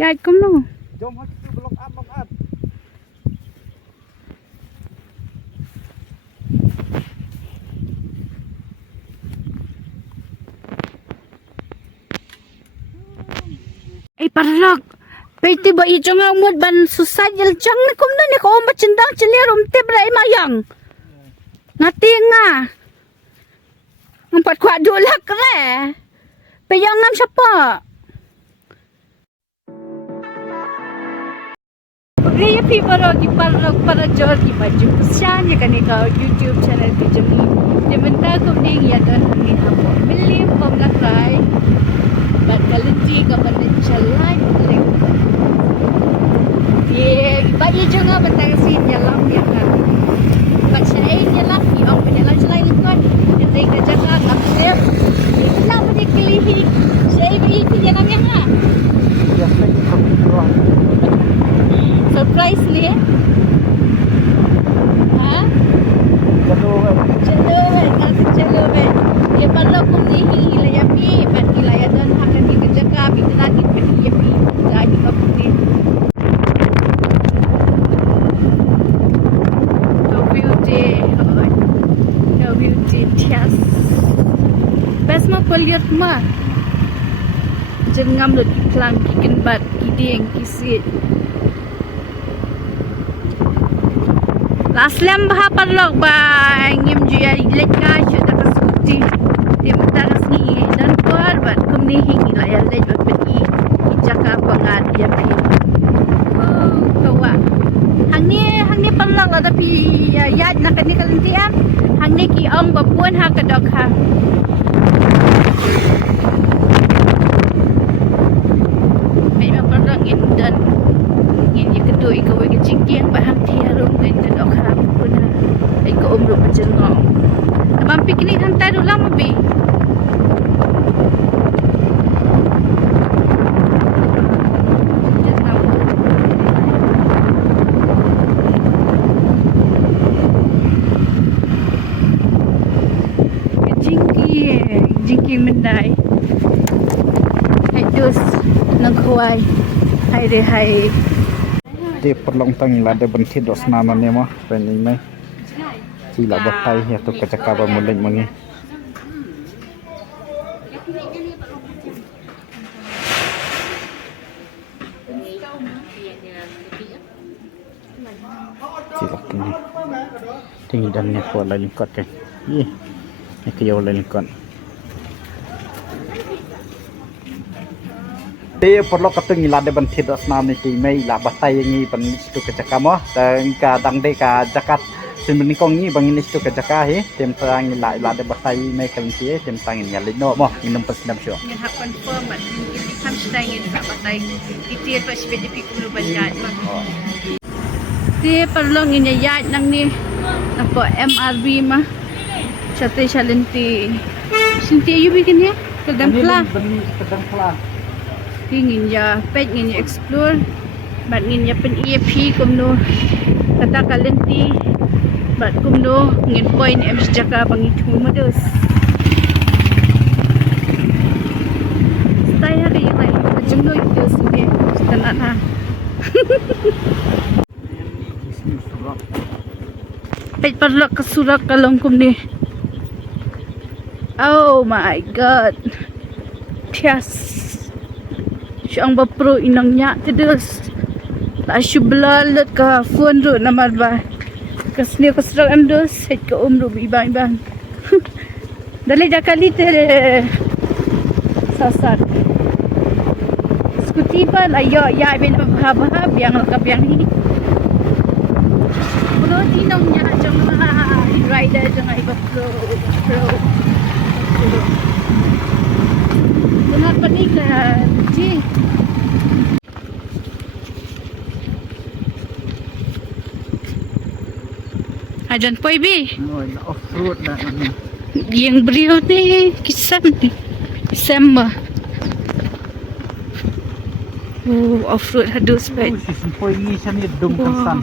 Chạy cũng nó. Jom hak tu belok ab. Parlok. Pwede ba ito nga umod ban susad yal chang na kum na ni ko macendang cilirum te bray mayang. Ngati nga. Empat kuat dulak re. Peyang ngam siapa? Pagaya people di parlok para jor di baju pusyan ya kan ikaw YouTube channel di jemi. Di menta ko ding ya don ni hapo. Milim pom na try. But kalenji ka ban chalai lek. Ye, bayi juga bentang sin jalan dia kan. Bat saya jalan di orang penjalan Laitlyngkot. Nanti ke Jaka nak dia. Kita boleh kelihi. Saya bayi tu jalannya ha. Surprise ni. Ha? Chalo. Ye parlo ko ni la ya pi, bat la ya dan akan di Jaka bi lagi pe ye pi. Jadi ka ni. Best ma poliat ma jengam lut klang kikin bat kiding kisit laslam bah parlok ba ngim jia lek ka chuta kasuti tim taras ni dan por bat kumni hingi la ya lek bat peti Jaka pangat ya pi kawa hangni parlok la tapi ya nak ni kalintian hangni ki om bapuan ha kadok ha dan ingin yang kedua ikaw ay kachingking bahang tiarong na ito daw karami ko na ay ko umro pa dyan nga namang piknik ang tayo lang mabi kachingking menday ay dos naghuway hai re hai Dia perlong tang la de bentit dos nama ne mo pen ni mai. Ci la ba tai ya tu ka Jaka ba mulai mangi. Ci la ni. Tinggi dan ni ko Laitlyngkot ke. Ih. Ni ke yo Laitlyngkot. Dia perlu ketemu lada bentit dos nama ni mai la batai ni ban situ ke Jaka mo dan ka dang de ka Jaka sebenarnya kong ni bangin situ ke Jaka he tem terang la lada batai mai kan tie tem tangin ya lino mo minum pesenam syo ngin ha confirm at ngin kan stangin sa batai iti pa specific kuno banjat ma tie perlu ngin ya nang ni apa MRB ma chate chalenti sinti you bikin ya kedang pla ingin ya pet ingin ya explore bat ingin ya pen EP kumno kata kalenti bat kumno ingin point MC Jaka pangitu modus saya hari ini jengno itu sini setelah na pet perlu ke surat kalong kumni oh my god tias Siang bapro inangnya terus asyik belalat ke phone ru namar ba kasni kasral amdos set ke umru ibang dali jakali tere sasar skuti pan ayo ya ben bahab yang lengkap yang ini bro tinongnya jangan rider jangan bapro kenapa ni kan ji ajan poi bi off road na yang beliau ni kisam Desember off road hadus pet poi ni sani dum kansan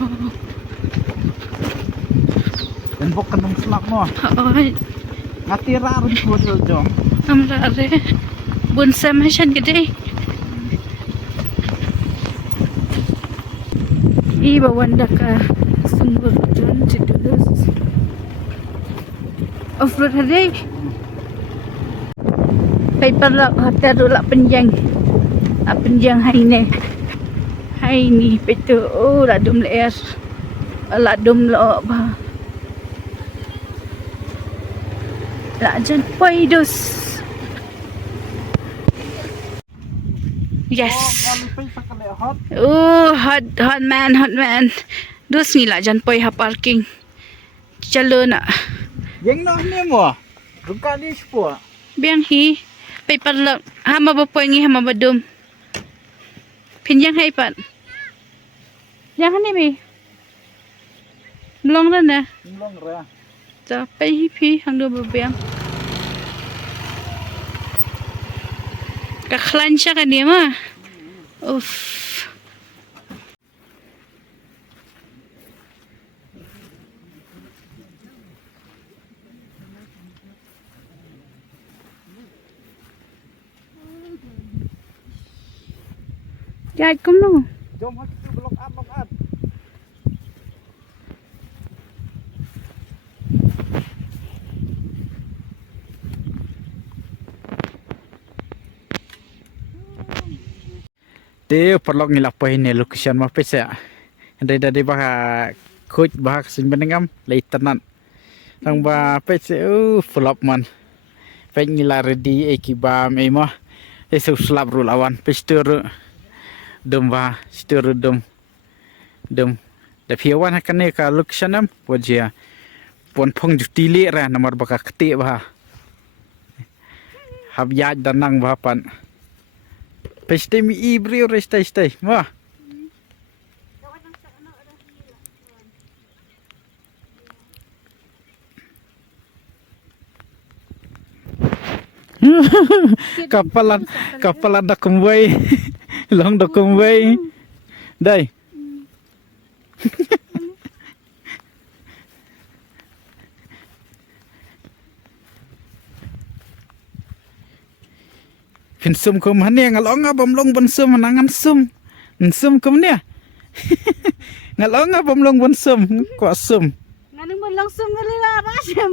dan bukan nang selak mo ngatira rin ko jo amra re bun sam hasan gede bawanda ka sumber dun terus off road hari paper lah hotel lah penjang hai ni betul oh lah dum leer lah dum lo ba lah jan poidos yes oh hot man dos ni lah jan poi ha parking chalo na yang noh ni mo ruka ni spo biang hi paper lah hama ba poi ngi hama ba dum pinjang hai pat yang ni mi long ra na long ra cha pai hi phi hang do ba biang ka khlan cha ka ni ma uff Jai kum no. Jom hak tu blok up. Dia perlu ngilapah ini location mah pesa. Dari bah coach bah simbenengam Laitlyngkot. Sang bah pesa flop man. Peng ngila ready ekibam mah. Esok slap rulawan pestur dum bah stur dum. Da piawan akan ni ka location am wajia. Pon phong jutili ra nomor baka keti bah. Hab yaj danang bah pan. Peste mi ibrio restai wah kapalan dah kembali long dah kembali dai Pinsum kum hanya ngalong abam long bonsum nangan sum kum ni ngalong abam long bonsum kuat sum nganung ban langsung ngalila rasem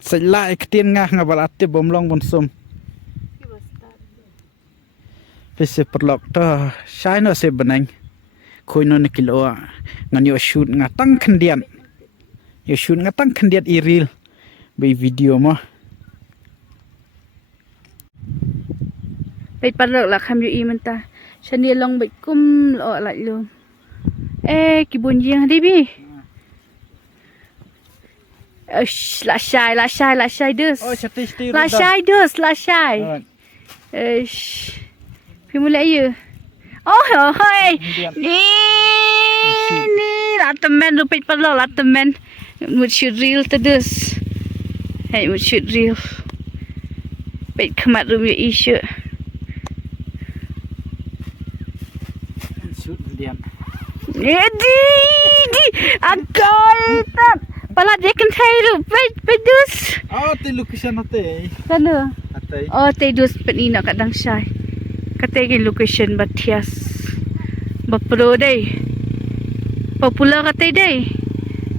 selai ketien ngah ngabal ati bom long bonsum pese perlok ta sai no se benang khoi no kilo ngan yo shoot ngatang kendian iril bei video mahไปปัดละคำอยู่อีมันตาฉันเรียนลองไปกุ้มละอะไรเลยกี่บุญยิงดิบีละชายดึสละชายพี่มุลเลยอยู่โอ้โหนี่ลัตเมนรูไปปัดละลัตเมนมุดชุดรีลตดึสให้มุดชุดรีลไปขมัดรูอยู่อีเชื่อdi agol tak pala dia kan thai pe dus te location ate sana ate te dus peni nak kadang syai kate ke location bathias bapro dai popular kate dai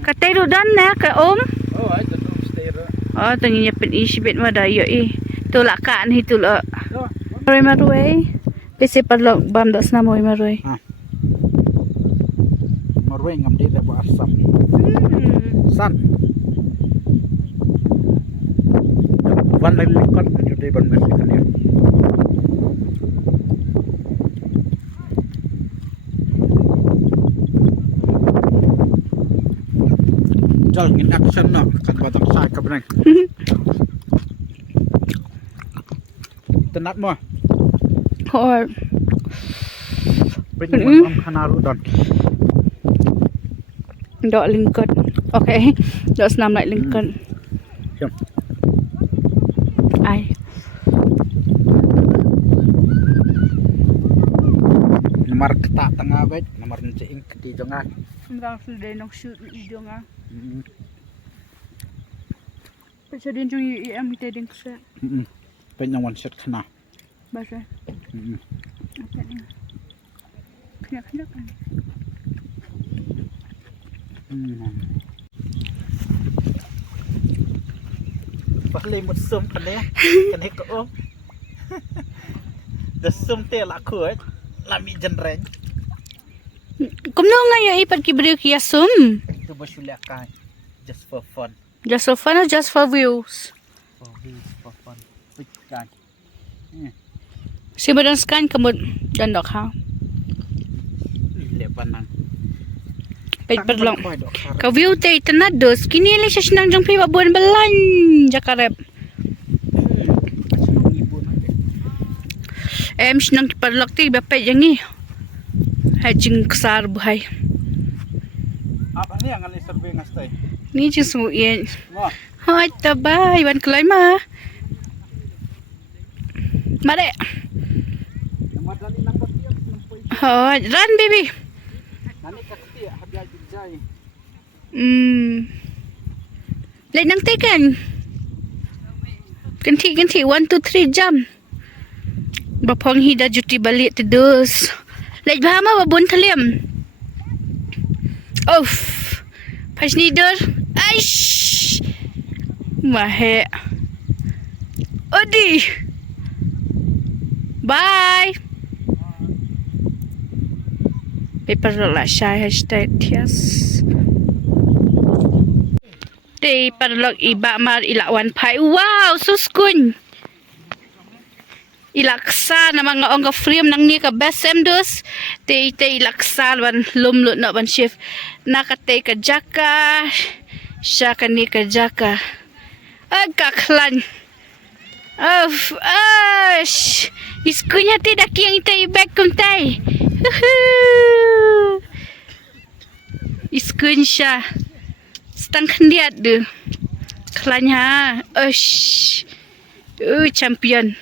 kate ru dan na ka om ai the room stay ro tanya pen isi bet ma dai yo tu la kan hi tu la roi ma roi pese parlok bam dos na moi ma roi marweng ngam di lebo asam san ban Laitlyngkot jadi ban Laitlyngkot ni jal ngin action nak kan batak sai ka benang tenat mo or bring mon khanaru don dok Laitlyngkot okay dok senam Laitlyngkot jom ai nomor ketak tengah bet nomor ncing di tengah Mbang sudah nak shoot video ngah. Pasal dia cuma IM kita deng set.เป็นยังวันเสร็จขนาด Bahasa. Apa ni? Kena kan. Pakai một sum kan ni ko om. The sum te la ko la mi jenreng. Kumno ngayon ipat kibrio kiyasum. Tu basulia kai just for fun. Just for fun or just for views? For views, for fun. Which kai. Si badan skan kamut dandok ha. Le panang. Baik perlong. Kau view te tenados kini le siya sinang jang pi babon belan jakarep. Sinang perlok ti bapet yang ni. Hajing kesar buhay. Apa ni yang ali survey ngastai? Ni jing sumuin. Wah. Hai tabay wan kelai ma. Mare. Namadali nang kotiak nampoi. Hai, run baby. Nani kakti habya jai. Lain nang tekan. Ganti 1 2 3 jam. Bapang hida juti balik terus. Lain bahama babon taliam. Uff. Pas nidur. Aish. Mahe. Odi. Bye. Paper lah saya hashtag tias. Day parlog iba mar ilawan pai. Wow, suskun. Ilaksa na mga ongga frame nang ni ka best dos. Day ilaksa wan lumlut na ban shift. Nakatay ka Jaka. Siya ka ni ka Jaka. Agkaklan. Ash. Iskunya ti daki yang itay back kum tay. Iskun siya. Stang kendiat de. Klanya. Ash. Champion.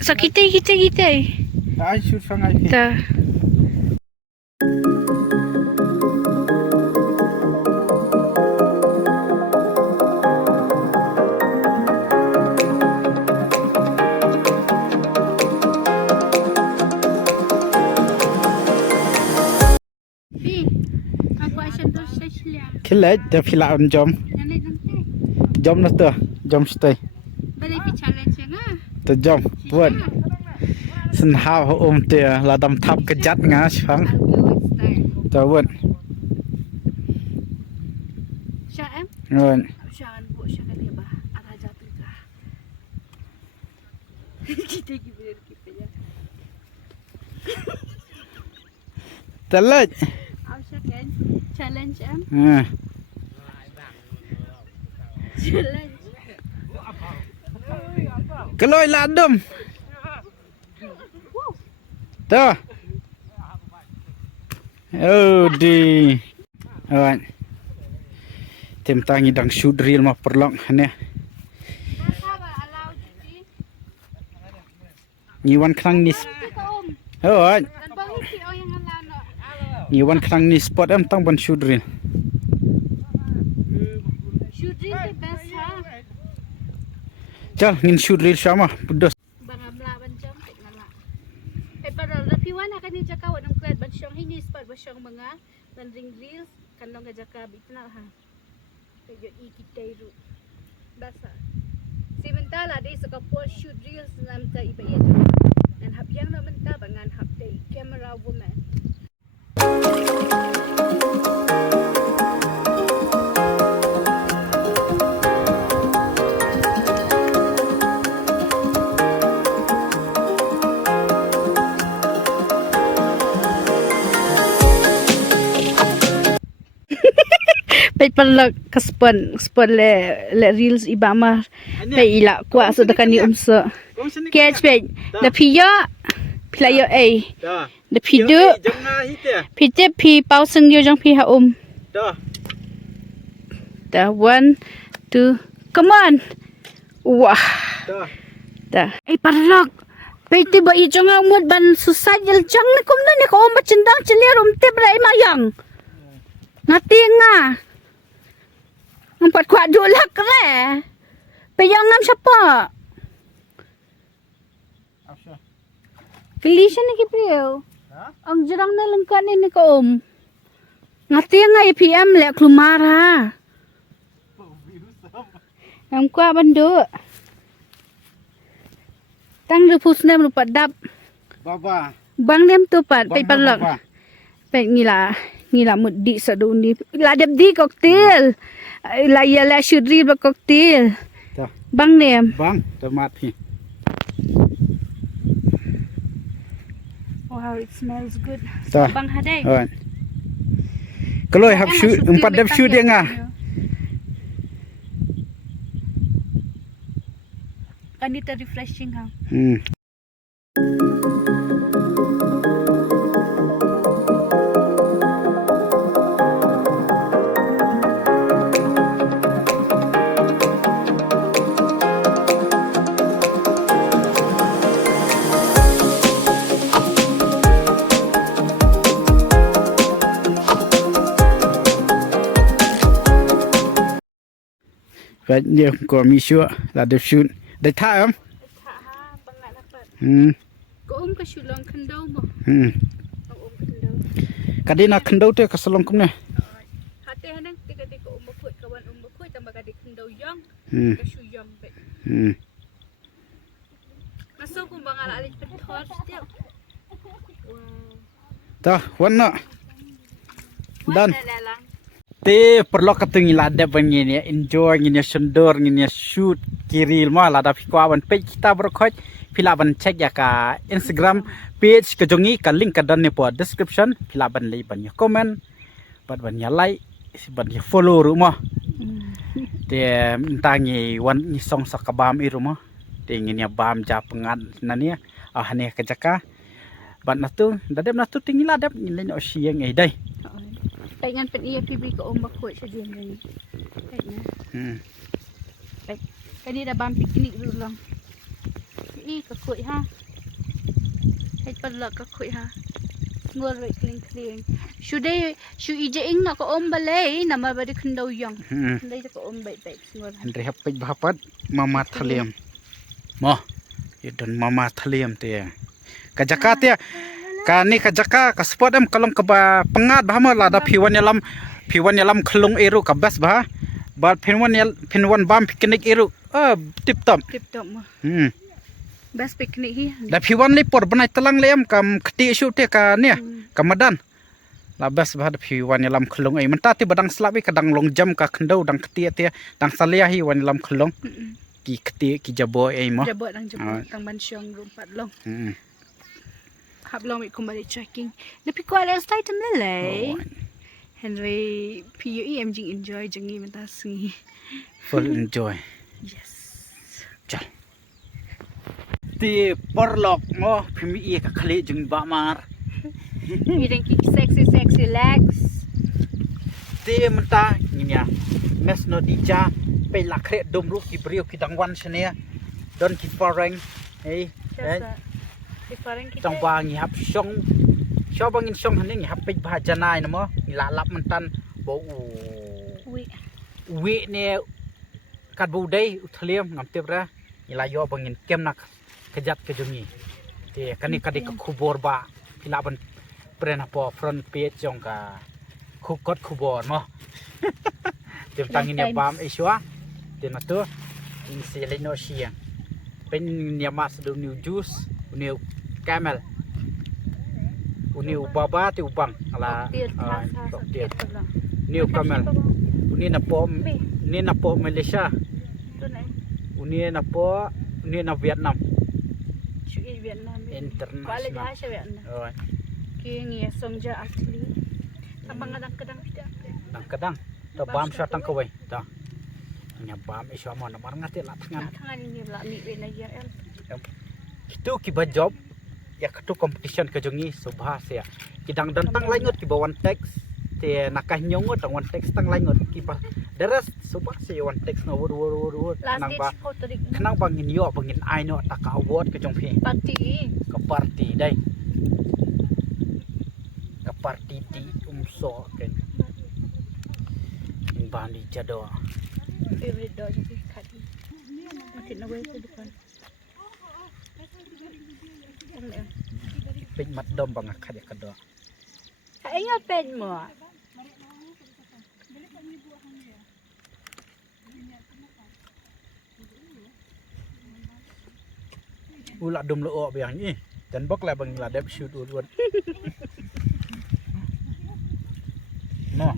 So kita. I shoot sangai. Ta. Kilai dah pila on jom. Jom na tu. Jom stay. Balik pi challenge nga. Tu jom. Buat. Sen hao te la dam thap kejat nga chang. Tu buat. Syam. Ngon. Syam bu syam ni ba. Ara jatuh ka. Kita gibir kita ya. Telat. Kan challenge am. Challenge. Keloi ladum. Tu. Oh di. Alright. Tim tangi dang shoot reel mah perlong ne. Ngiwan krang nis. Alright. Ngiwan krang ni spot am tang ban shoot reel. Shoot reel the best ha. Chal ngin shoot reel sama pudos. Bangamla ban jam tek nala. Paral rapiwan akan ni Jaka wadang klad ban syong hini spot ban syong mga ban ring reels kanong ga Jaka bitna ha. Kayo ikitay ru. Basa. Simantala day sa kapwa shoot reels nam ta ibayet. Dan habyang naman ta bangan hapday camera woman. Pay parlog kaspon le reels ibama pay ila kwa so dakan ni umso catch pay the piya player a the pidu pite pi pau seng yo jang pi ha the 1 2 come on wah da ay parlog pay ti ba ijong amod ban susay jang ni kumna ni ko macendang cilirum te bra mayang ngating nga empat kuat dulu kere. Pejang ngam siapa? Felicia ni kipriu. Ha? Ang jerang na lengkat ni ka Ngati nga IPM le klumara. Ang kwa bandu. Tang repus nem lupa dap. Baba. Bang nem tu pat pe Bang palak. baba. Pe ngila mudi sadu ni. La dep di koktil. La ya la syudri ba koktil. Tah. Bang nem. Bang, tomat ni. Wow, it smells good. Tah. Bang hadai. Alright. Kalau have shoot, empat dep shoot dia ngah. Kan itu refreshing ha. Vậy nhiều có mi sure là dep shoot. Để thả không? Bangat dapat. Ko ka syulong kendau mo. Kendau. Kadi nak kendau tu kasalong kum ni. Hati hanang tiga ko umbakut kawan umbakut tambah kadi kendau yang. Ka syuyong pe. Masuk ko bangal alin pentor setiap. Wow. Tah, warna. Dan. Lalang. Te perlu katung ilada bangin ya enjoy ngin ya sundor ngin ya shoot kiril ma lada piko awan page kita berkhoj pilaban check ya ka Instagram page ke jongi ka link ka dan ni po description pilaban lei ban ya comment ban ya like ban ya follow ru ma te tangi wan ni song sakabam iru ma te ngin ya bam ja pengan nania ahane ka Jaka ban natu dadep natu tingi ladap ngin len osieng ai dai. Pengen pen iya pibi ko umbakut saja ni. Baik. Kadi dah bam piknik dulu lang. Ka kuit ha. Hai palak ka kuit ha. Ngor wei kling. Shu ije ing nak ko balai nama badi kendau yang. Kendai ko baik ngor. Andre hapaj bahapat mama thaliam. Mo. Yudon mama thaliam te. Ka Jaka te. Kani ka Jaka ka spot em kalong ka ba pengat bahama lada piwan yalam khlung eru ka bas bah. Ba pinwan bam piknik eru. Tip top mo. Bas piknik hi. Da piwan le por banai telang lem kam khti shu te ka ne ka madan. La bas bah da piwan yalam khlung ai menta ti badang slabi kadang long jam ka khendau dang khti te dang salia hi wan yalam khlung. Ki khti ki jabo ai mo. Jabo dang tang ban syong rumpat long. Hab long ik kembali checking. Tapi ko ala stay tam lelai. Henry PUE jing enjoy jengi mentas ngi. Full enjoy. Yes. Chal. Ti porlok mo PUE ka khali jeng ba mar. Eating sexy legs. Ti menta nginya. Mes no dija pe lakre dom ru ki brio ki dangwan sene. Don ki foreng. Hey. Tong bang hap song bangin song haning hap pe ba janai na mo lalap mentan bo wi ne kat bu dai uthliam ngam tep ra ila yo bangin kem nak kejat ke jungi te kani kadi ka khubor ba pilaban prena po front page jong ka khukot khubor mo tem tangin ya bam iswa te na to in seleno siang pen ya mas do new juice new camel uniu baba ti ubang ala new camel uni na po Malaysia uni na Vietnam international kini songja asli abang kadang kadang to bam shot tang kawai ta nya bam iswa mo na marngati la tangan ini la mi na ya itu kiba job ya ketu competition ke jongi subha sia kidang dan tang laingot kiba one text te nakah nyongot tang one text tang laingot kiba deres subha sia one text no word kenang bangin yo bangin ai no tak award ke jong phi party dai ka party di umso ken in bandi jado every dog is cutting makin away ke depan. pik mat dom bang khade kado Ay nga pen mo. ula dom lo ok biang ni dan bok la bang la dep shoot ud no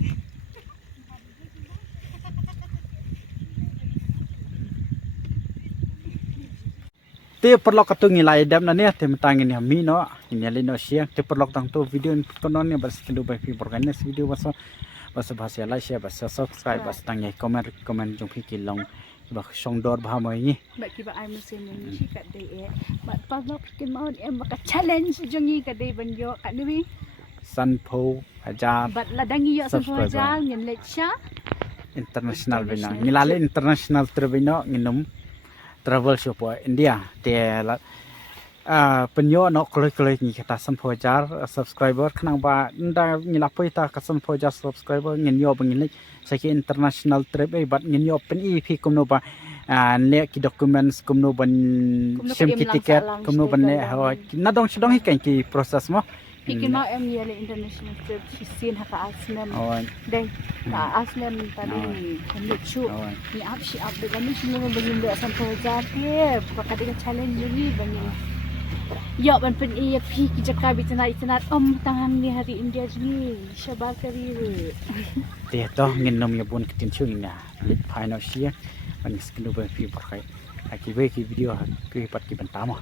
te perlok katu ngilai dam na ne te matangin ya mi no ini lino siang te perlok tang tu video konon ne bas kendu bai fi borganes video bas bahasa la share bas subscribe bas tang ye comment jong fi kilong ba song dor ba mai ni Ba ki ba ai musim ni shi kat dei e. Ba palok kin mau em ba ka challenge jongi ka dei ban yo kat ni. san pho aja Ba la dangi yo san po jal ngin let sha. international bina ngilale international terbina nginum travel shop India te penyo no koloi ni kata sampojar subscriber khnang ba nda ngilapoi ta ka sampojar subscriber ngin yo bangin saki international trip bat ngin yo pen ep kumno ba ne ki documents kumno ban sim ki ticket kumno ban ne ha na dong sidong hi kan ki process mo Ikin mau em yele international trip sin ha ka asnem dei ka asnem tadi kami chu ni up shi up de ni semua bangin de sampo jate ka kadang challenge ni bangin yo ban pen ep ki jaka bitna tangan ni hari India ni shabar kari te to ngin nom ya bun kitin chu ina lit final sia ban skinu ba fi pakai aki we ki video ki pat ki ban tamo